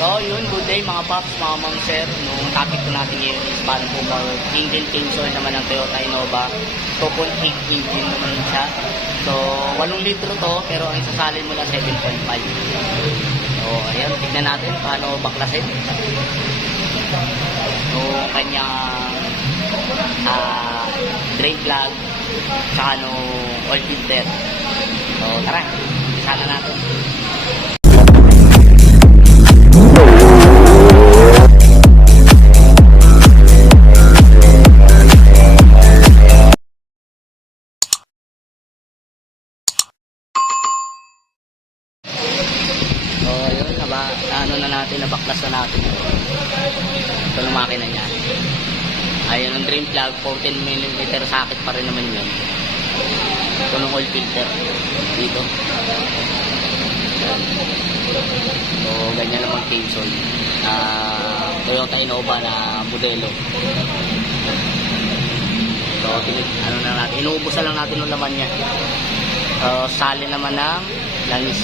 So, yun, good day mga paps, mga ma'am sir. Nung topic ko natin ngayon is paano po mag-engine change oil naman ng Toyota Innova. 2.8 engine naman siya. So, 8 litro to, pero ang isasalin mo lang 7.5. So, ayun, tignan natin paano baklasin. So, kanyang drain plug, saka no oil filter. So, tara, sana natin. So, ayun, nabaklas na natin. Ito ng makina niya. Ayun, ang drain plug, 14mm socket pa rin naman yun. Ito ng oil filter. Dito. So, ganyan naman change oil. Toyota Innova na modelo. So, inuubos na lang natin ng laman niya. Sali naman ng langis.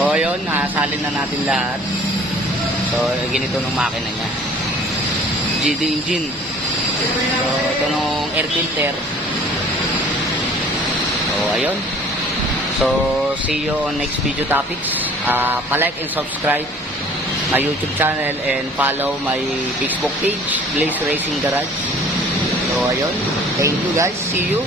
So, yun, salin na natin lahat. So, ganito ng makina niya. GD engine. So, ito nung air filter. So, ayun. So, see you on next video topics. Pa-like and subscribe my YouTube channel and follow my Facebook page, Blaze Racing Garage. So, ayun. Thank you guys. See you.